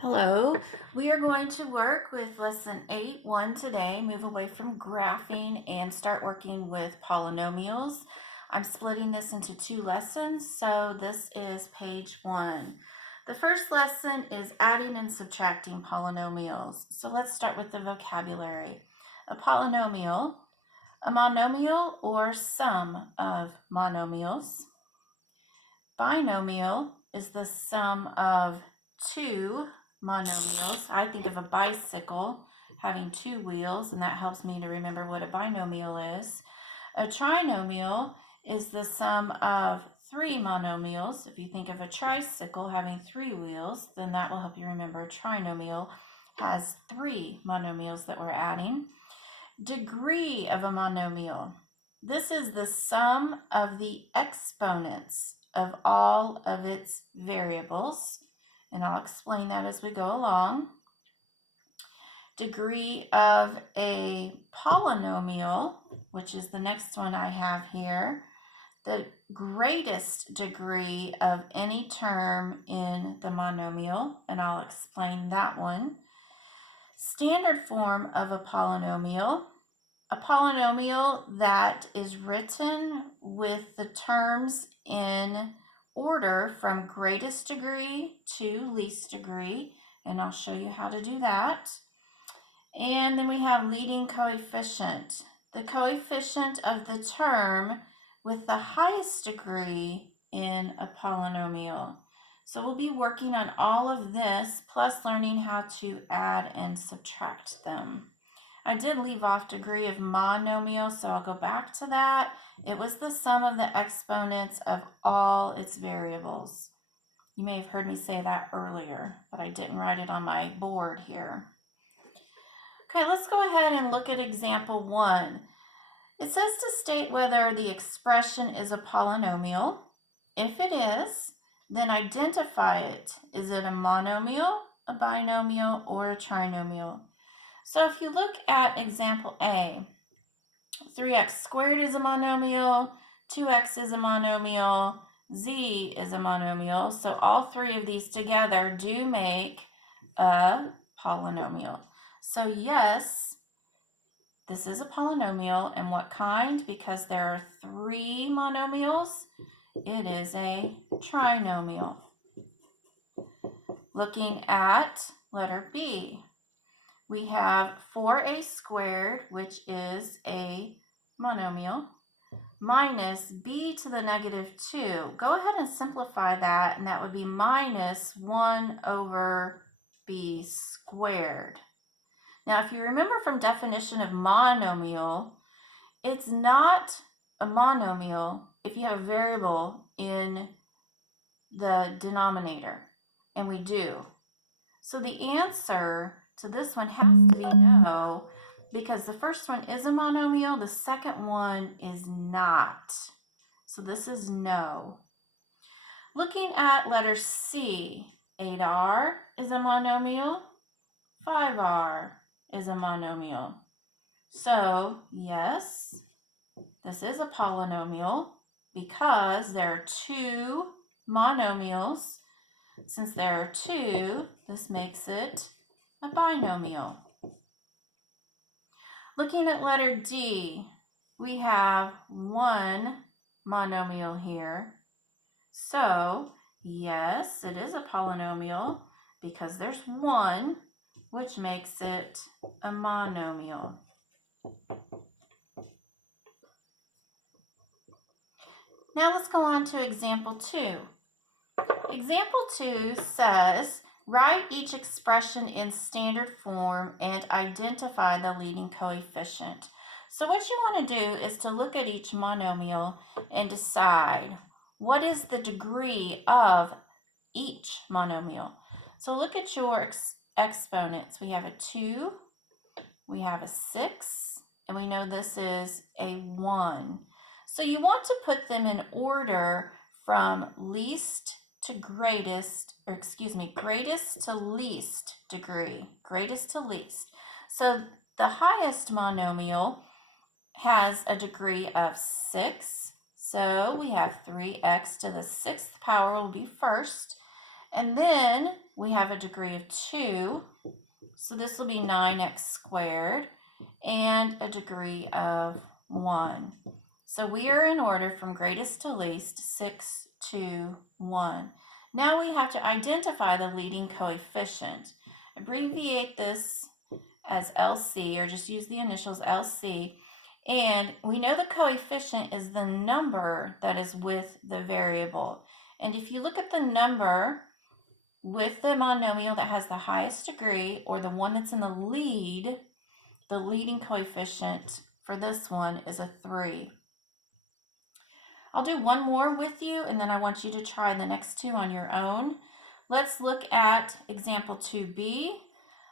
Hello, we are going to work with lesson 8.1 today, move away from graphing and start working with polynomials. I'm splitting this into two lessons, so this is page 1. The first lesson is adding and subtracting polynomials. So let's start with the vocabulary. A polynomial, a monomial or sum of monomials. Binomial is the sum of two monomials. I think of a bicycle having two wheels, and that helps me to remember what a binomial is. A trinomial is the sum of three monomials. If you think of a tricycle having three wheels, then that will help you remember a trinomial has three monomials that we're adding. Degree of a monomial. This is the sum of the exponents of all of its variables, and I'll explain that as we go along. Degree of a polynomial, which is the next one I have here, the greatest degree of any term in the monomial, and I'll explain that one. Standard form of a polynomial that is written with the terms in order from greatest degree to least degree, and I'll show you how to do that. And then we have leading coefficient, the coefficient of the term with the highest degree in a polynomial. So we'll be working on all of this, plus learning how to add and subtract them. I did leave off degree of monomial, so I'll go back to that. It was the sum of the exponents of all its variables. You may have heard me say that earlier, but I didn't write it on my board here. Okay, let's go ahead and look at example 1. It says to state whether the expression is a polynomial. If it is, then identify it. Is it a monomial, a binomial, or a trinomial? So if you look at example A, 3x squared is a monomial, 2x is a monomial, z is a monomial. So all three of these together do make a polynomial. So yes, this is a polynomial. And what kind? Because there are three monomials, it is a trinomial. Looking at letter B, we have 4a squared, which is a monomial, minus b to the negative 2. Go ahead and simplify that, and that would be minus 1 over b squared. Now, if you remember from definition of monomial, it's not a monomial if you have a variable in the denominator, and we do. So the answer to this one has to be no, because the first one is a monomial, the second one is not. So this is no. Looking at letter C, 8r is a monomial, 5r is a monomial. So yes, this is a polynomial because there are two monomials. Since there are two, this makes it a binomial. Looking at letter D, we have one monomial here. So yes, it is a polynomial because there's one, which makes it a monomial. Now let's go on to example 2. Example 2 says, write each expression in standard form and identify the leading coefficient. So what you want to do is to look at each monomial and decide what is the degree of each monomial. So look at your exponents. We have a 2, we have a 6, and we know this is a 1. So you want to put them in order from least to greatest, greatest to least degree, greatest to least. So the highest monomial has a degree of 6. So we have 3x to the 6th power will be first. And then we have a degree of 2. So this will be 9x squared and a degree of 1. So we are in order from greatest to least, 6, 2, 1. Now we have to identify the leading coefficient. Abbreviate this as LC, or just use the initials LC. And we know the coefficient is the number that is with the variable. And if you look at the number with the monomial that has the highest degree, or the one that's in the lead, the leading coefficient for this one is a 3. I'll do one more with you, and then I want you to try the next two on your own. Let's look at example 2b.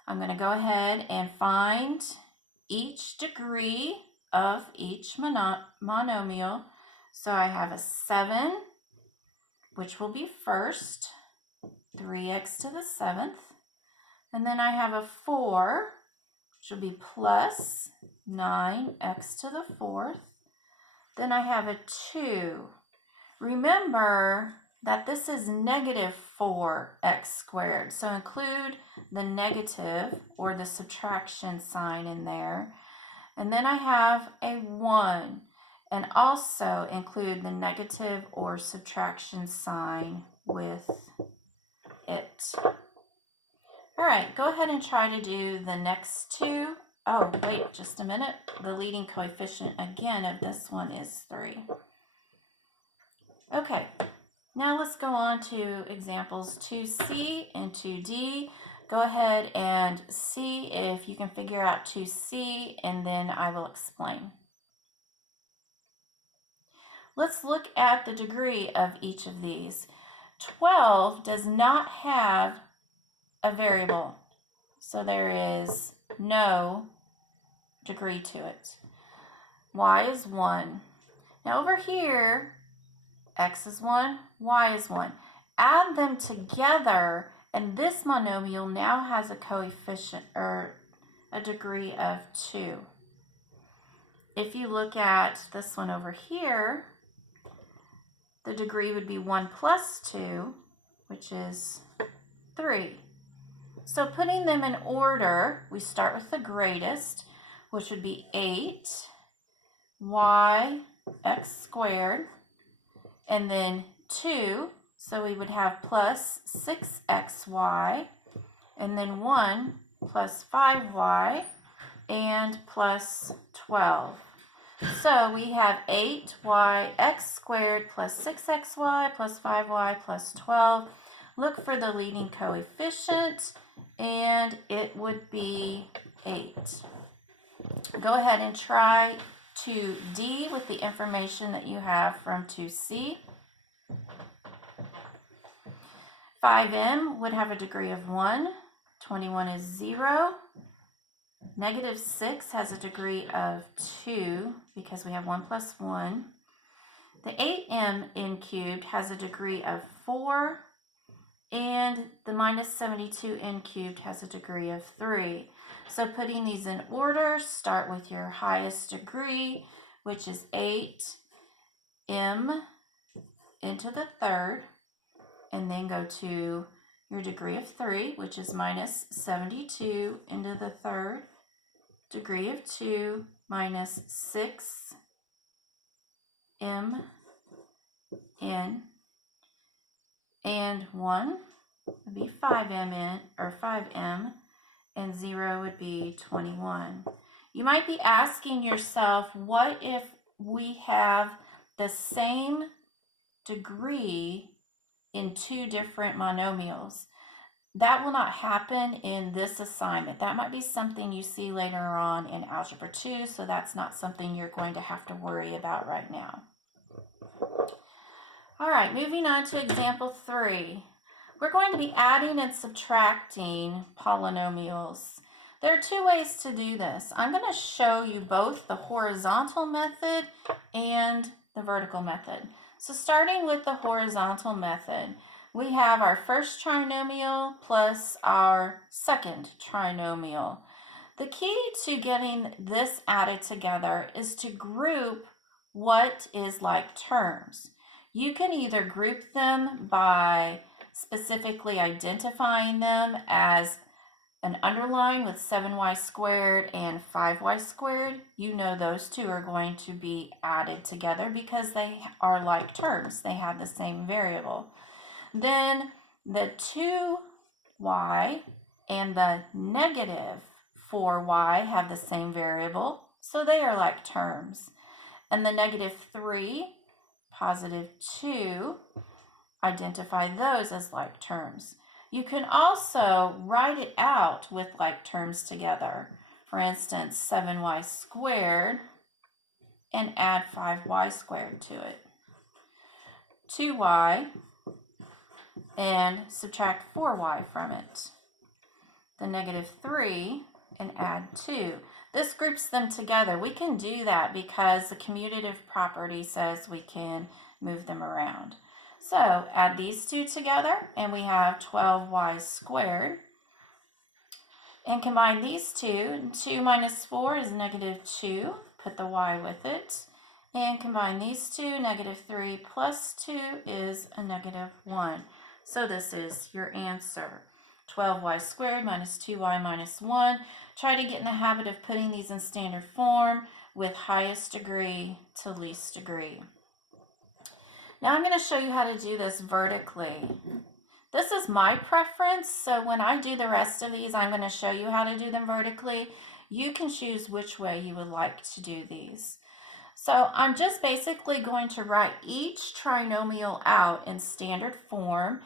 I'm going to go ahead and find each degree of each monomial. So I have a 7, which will be first, 3x to the 7th. And then I have a 4, which will be plus 9x to the 4th. Then I have a 2. Remember that this is negative 4x squared. So include the negative or the subtraction sign in there. And then I have a 1. And also include the negative or subtraction sign with it. All right, go ahead and try to do the next two. Oh, wait just a minute. The leading coefficient again of this one is 3. Okay, now let's go on to examples 2C and 2D. Go ahead and see if you can figure out 2C, and then I will explain. Let's look at the degree of each of these. 12 does not have a variable, so there is no degree to it. Y is 1. Now over here, x is 1, y is 1. Add them together, and this monomial now has a coefficient, or a degree of 2. If you look at this one over here, the degree would be 1 plus 2, which is 3. So putting them in order, we start with the greatest, which would be 8y(x squared), and then 2, so we would have plus 6xy, and then 1 plus 5y, and plus 12. So we have 8y(x squared) plus 6xy plus 5y plus 12. Look for the leading coefficient, and it would be 8. Go ahead and try 2D with the information that you have from 2C. 5m would have a degree of 1. 21 is 0. Negative 6 has a degree of 2 because we have 1 plus 1. The 8m(n cubed) has a degree of 4. And the minus 72(n cubed) has a degree of 3. So putting these in order, start with your highest degree, which is 8m into the third, and then go to your degree of 3, which is minus 72 into the third, degree of 2 minus 6m(n), and 1 would be 5m(n), or 5m, and 0 would be 21. You might be asking yourself, what if we have the same degree in two different monomials? That will not happen in this assignment. That might be something you see later on in Algebra 2, so that's not something you're going to have to worry about right now. All right, moving on to example 3. We're going to be adding and subtracting polynomials. There are two ways to do this. I'm going to show you both the horizontal method and the vertical method. So starting with the horizontal method, we have our first trinomial plus our second trinomial. The key to getting this added together is to group what is like terms. You can either group them by specifically identifying them as an underline with 7y squared and 5y squared, you know those two are going to be added together because they are like terms. They have the same variable. Then the 2y and the negative 4y have the same variable, so they are like terms. And the negative 3, positive 2, identify those as like terms. You can also write it out with like terms together. For instance, 7y squared and add 5y squared to it. 2y and subtract 4y from it. The negative 3 and add 2. This groups them together. We can do that because the commutative property says we can move them around. So add these two together and we have 12y squared. And combine these two. 2 minus 4 is negative 2. Put the y with it. And combine these two. Negative 3 plus 2 is a negative 1. So this is your answer. 12y squared minus 2y minus 1. Try to get in the habit of putting these in standard form with highest degree to least degree. Now I'm going to show you how to do this vertically. This is my preference, so when I do the rest of these, I'm going to show you how to do them vertically. You can choose which way you would like to do these. So I'm just basically going to write each trinomial out in standard form.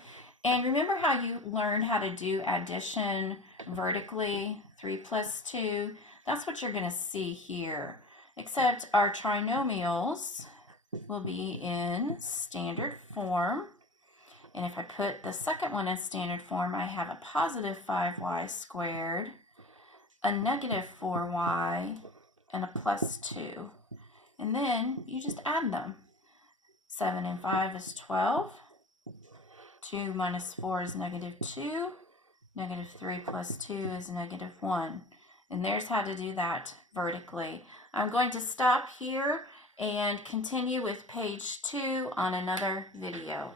And remember how you learned how to do addition vertically, 3 plus 2? That's what you're going to see here, except our trinomials will be in standard form. And if I put the second one in standard form, I have a positive 5y squared, a negative 4y, and a plus 2. And then you just add them. 7 and 5 is 12. 2 minus 4 is negative 2. Negative 3 plus 2 is negative 1. And there's how to do that vertically. I'm going to stop here and continue with page 2 on another video.